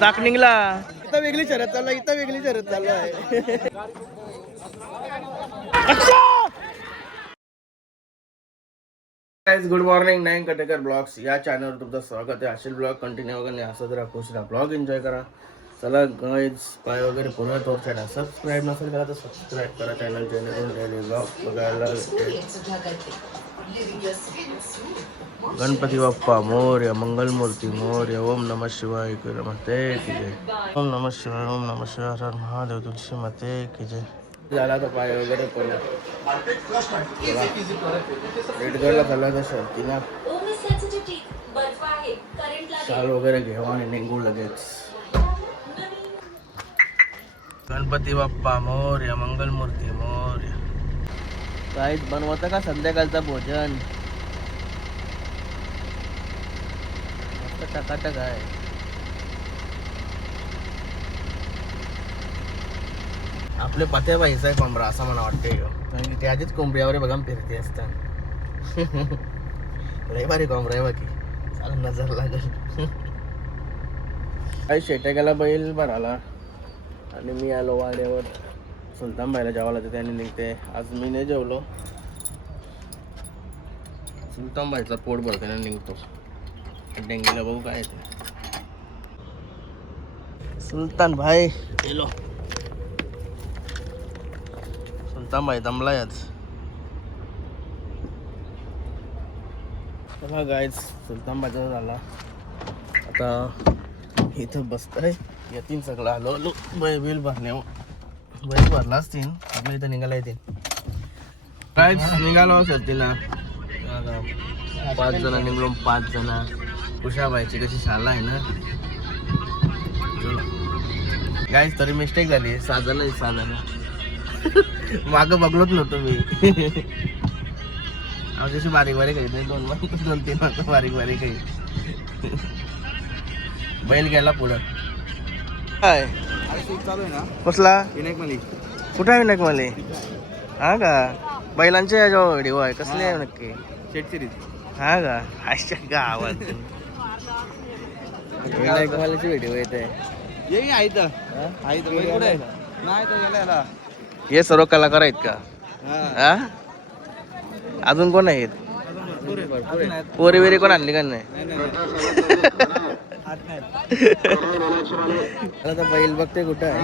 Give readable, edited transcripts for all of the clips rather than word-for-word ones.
चाक निघला. इथं वेगळी शर्यत चालू आहे, इथं वेगळी शर्यत चालू आहे. Good morning. Nine Katekar blogs या चॅनलवर तुमचं स्वागत आहे. असेल ब्लॉग कंटिन्यू वगैरे असं जरा खुश राहा, ब्लॉग एन्जॉय करा. चला गाईज, पाय वगैरे पुन्हा तो चॅनल सबस्क्राईब नसेल करा तर सबस्क्राईब करा चॅनल, जेणेकरून डेली ब्लॉग बघायला. गणपती बाप्पा मोरया, मंगलमूर्ती मोरया, ओम नमः शिवाय माते की जय. ओम नमः शिवाय, ओम नमः शिवाय, हर हर महादेव, तुलसी माते की जय. झाला तर पाय वगैरे पण रेडगडला चालला तर शर्तीला शाल वगैरे घेऊ आणि निघू लगेच. गणपती बाप्पा मोरया, मंगलमूर्ती मोरया. काहीच बनवतं का संध्याकाळचं भोजन? मस्त टकाटक आहे. आपले पत्या पाहिजे आहे कोंबडा असं मला वाटते, कारण की ते आधीच कोंबड्यावर बघा फिरते असतात. लय भारी कोंबडा आहे बाकी, चाल नजर लागेल. काही शेट्याला बैल भराला आणि मी आलो वाड्यावर. सुलतान बाईला जेवायला तर त्याने निघते. आज मी नाही जेवलो. सुलतान बाईचा पोट भरताना निघतो. डेंगीला बघू काय ते. सुलतान भाई गेलो. सुलतान भाई दमलाय आज. चला गाईज, सुलतान बाईचा झाला. आता इथं बसतंय. येतील सगळं. आलो बैल बिल भरण्यावर. बैल भरला असतील, आपल्या इथं निघाला येतील. काय निघालो असेल ना, 5 जण निघलो. 5 जण. उषाबाईची कशी शाला आहे ना गाईज. तरी मिस्टेक झाली. 6 जण 6 जण. मागं बघलोच नव्हतो मी. अशी बारीक बारीक आहे. 2-3 बारीक बारीक आहे. बैल गेला पुढं. काय चालू आहे ना कसला विनायक माली? कुठं आहे विनायक माली? हा का? बैलांचे याच्यावर व्हिडिओ आहे. कसले आहे नक्की? शेट सिरीज. हा का? अशा गावात विनायक मालीची व्हिडिओ येते. हे सर्व कलाकार आहेत का? हा, अजून कोण आहेत? पोरी वेरी कोण आणली का नाही? आता बैल बघते कुठं आहे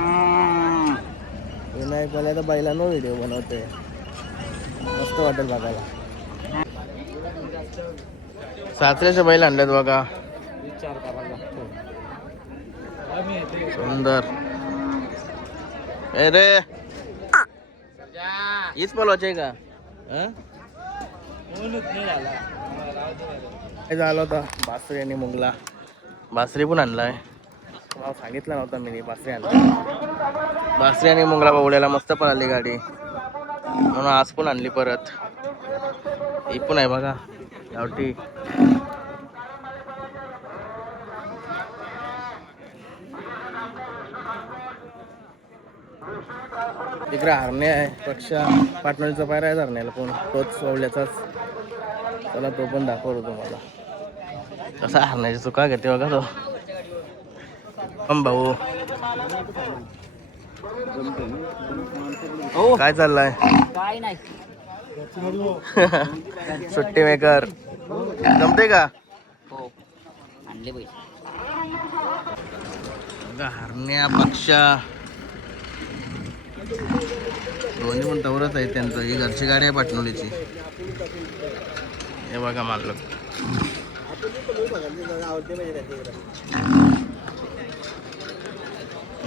विनायक मला. तर बैलांवर व्हिडिओ बनवते. मस्त वाटेल बघायला. सासऱ्याचे बैल आणल्यात बघा. सुंदर. अरे हीच पलवायची आहे का? झालं होता बासरी आणि मुंगला. बासरी पण आणलाय. मला सांगितलं नव्हतं मी. बासरी आणला. बासरी आणि मुंगला बावड्याला मस्त पळाली गाडी, म्हणून आज पण आणली परत. ही पण आहे बघा गावठी. इकडे हरणे आहे. पक्षा पाटणीचा पायरा आहे हरण्याला पण, तोच बावल्याचाच. चला तो पण दाखवतो तुम्हाला कसा हरण्याची चुका घेते बघा तो. भाऊ काय चाललंय? काय नाही. सुट्टी मेकर जमते का? हो आणले बैल. हरण्या पक्षा दोन्ही पण तवरच आहेत त्यांचं. ही घरची गाडी आहे पाटणोलीची. हे बघा मालक.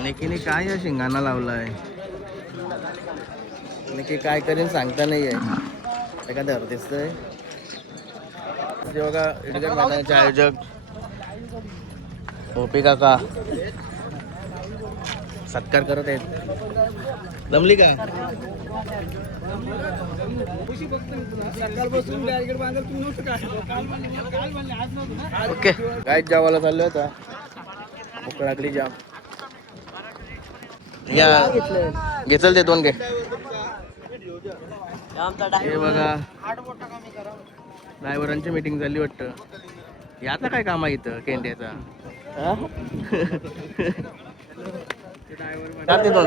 निकीने काय या शिंगाणा लावलाय? निकी काय करीन सांगता नाहीये. एखाद्यावर दिसतंय. बघा इडगड मैदानाचे आयोजक ओपी काका सत्कार करत आहेत. जमली का? ओके गाईत जेवायला चाललो होता. भूक लागली जाम. या घेतल ते 2 घे. हे बघा ड्रायव्हरांची मीटिंग झाली वाटतं. याचा काय काम आहे इथं केंद्राचा? हा? का तिथून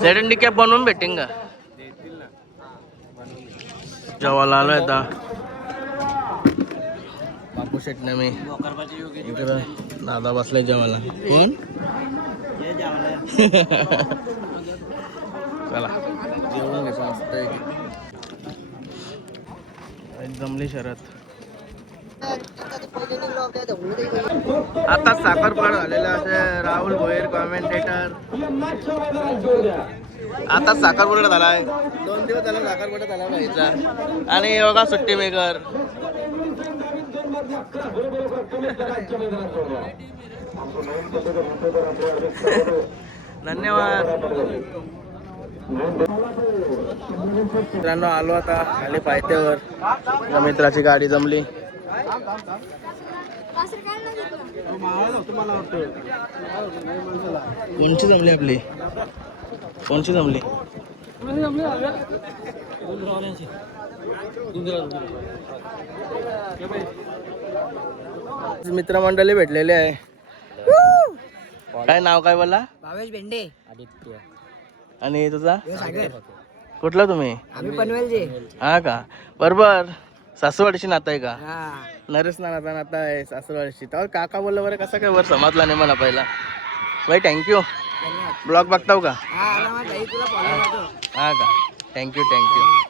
झेड कॅप बनवून भेटेन का जेवायला आलोय आता बापू शेटने मी इकडं दादा बसलाय जेवायला कोण चला जेवण घेतो मस्त जमली शरद आता साखरपुडा झालेला असे राहुल भोयर कॉमेंटेटर आता साखरपुडा झालाय 2 दिवस झाला साखरपुडा झाला व्हायचा आणि योगा सुट्टी मेकर धन्यवाद मित्रांनो आलो आता खाली पायथ्यावर मित्राची गाडी जमली कोणची जमली आपली कोणची जमली मित्रमंडळी भेटलेले आहे काय नाव काय बोला भावेश भेंडे आदित्य आणि तुझा सागर कुठला तुम्ही आम्ही पनवेलचे हा का बरोबर सासूवाडीची नाता आहे का हा नरेश नाता नाता आहे सासूवाडीची तर काका बोललं बरं कसं काय वर समजला नाही मला पहिला भाई थँक्यू ब्लॉग बघताव का हा आला माझा आई तुला फॉलो करतो हा का थँक्यू थँक्यू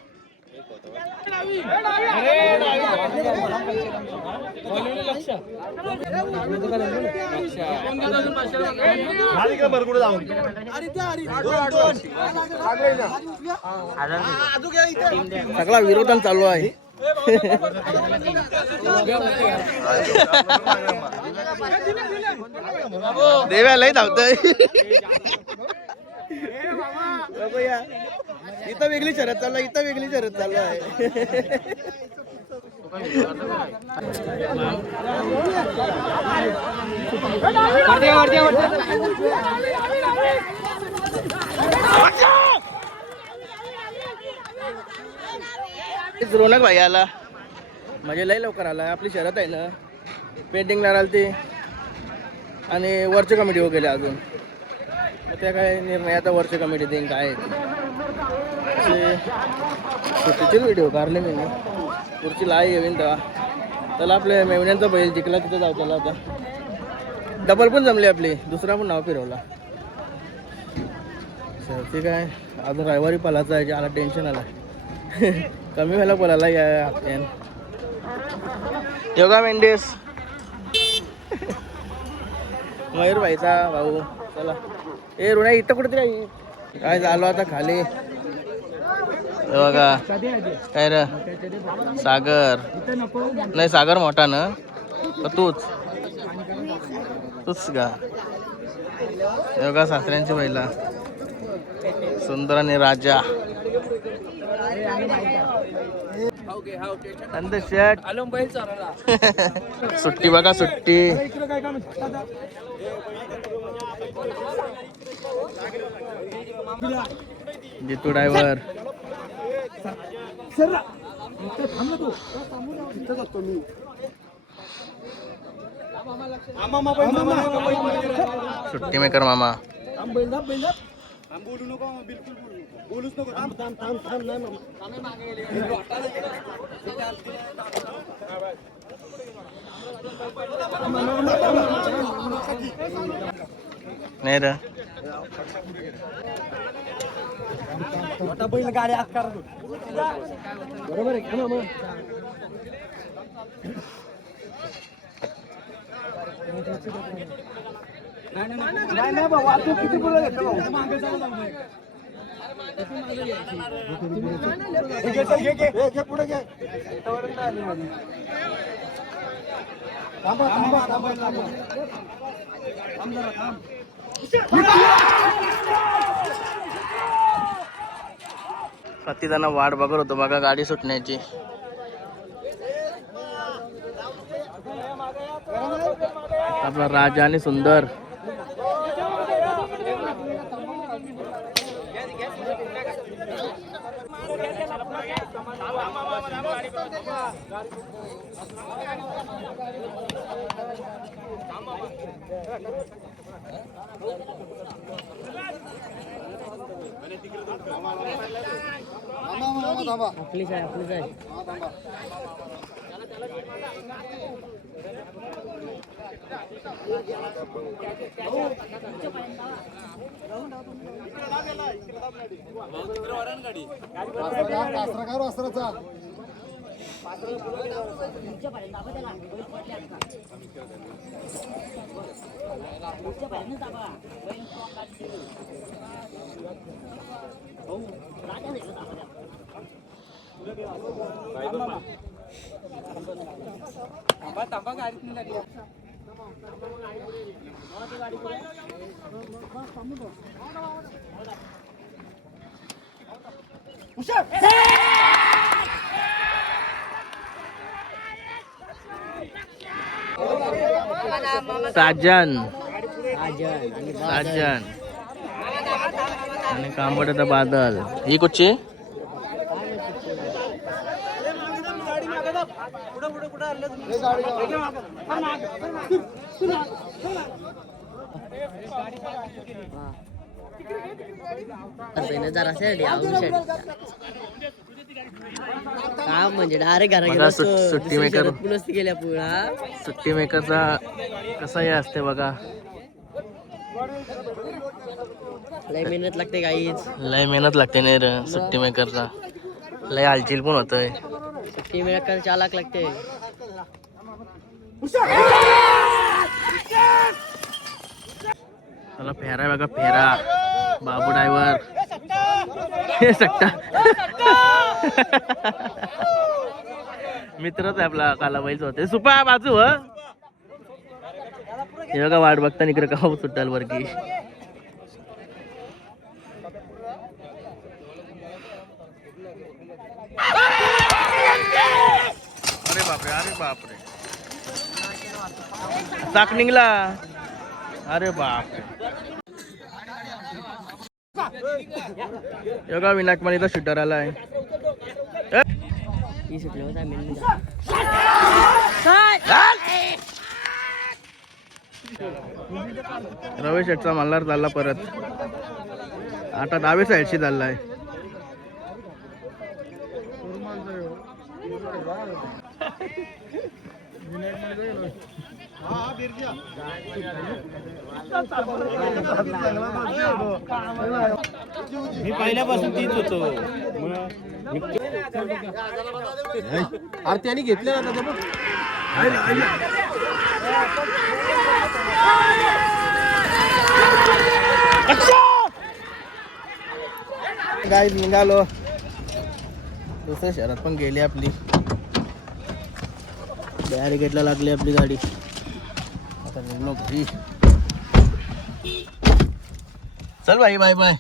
सगळा विरोधन चालू आहे देव्या लय धावतोय इथं वेगळी शरद चालू आहे इथं वेगळी शरद चालू आहे रोनक भाई आला म्हणजे लय लवकर आला आपली शरद आहे ना पेंटिंगला राहिली ती आणि वरची कमिटी वगैरे अजून त्या काय निर्णय आता वरची कमिटी देईन काय सुट्टीचे व्हिडिओ काढले मी पुढची लाई येईन तेव्हा त्याला आपल्या मेवण्यांचा बैल जिंकला तिथं जाऊ त्याला आता डबल पण जमली आपली दुसरा पण नाव फिरवला ते काय अजून रविवारी पलाचा आहे आला टेन्शन आला कमी व्हायला पलाला या हप्त्यान योगा मेंडेस मयूर भाईचा भाऊ चला ए रुणा इथं कुठेतरी आहे काय झालो आता खाली बघा काय रे सागर नाही सागर मोठा ना तूच का योगा सासऱ्यांची बैला सुंदर आणि राजा शर्ट सुट्टी बघा सुट्टी जितू ड्रायव्हर सुट्टी मेकर मामा बोलू नको बिलकुल बोलूच नको नाही रे गाडी आकार बरोबर आहे का मग नाही बाबा तू किती बोलत पुढे घे किती जण वाट बघत होतो बघा गाडी सुटण्याची आपला राजा आणि सुंदर आपलीच आहे आपलीच आहे. साजन आणि साजन आणि कांबड्याचा बादल. ही कुठची? काम म्हणजे डायरेक्ट घरा बघा, गेला सुट्टी मेकर. गेल्या पुरा. सुट्टी मेकरचा कसा हे असते बघा. लय मेहनत लागते काहीच. लय मेहनत लागते नाही रे सुट्टी मेकरचा. लय हालचाल पण होतोय. सुट्टी मेकर 4 लाख लागते. चला फेरा आहे बघा, फेरा. बाबू ड्रायव्हर हे सट्टा मित्रच आहे आपला, काला बैल होते. सुपा बाजू ह हे बघा, वाट बघता इकडे का सुट्टाल वर की. अरे बापरे, अरे बापरे, चाक निघला. अरे बापरे, योगा विनायक मनीचा शूटर आलाय. रवी शेटचा मल्हार चालला परत. आता डावी साईडशी चाललाय. मी पहिल्यापासून तीच होतो. आरती आणि घेतले ना त्याच्या गाय निघालो. दुसऱ्या शहरात पण गेली आपली. बॅरिकेडला लागली आपली गाडी. आता निघलो घरी. चल भाई, बाय बाय.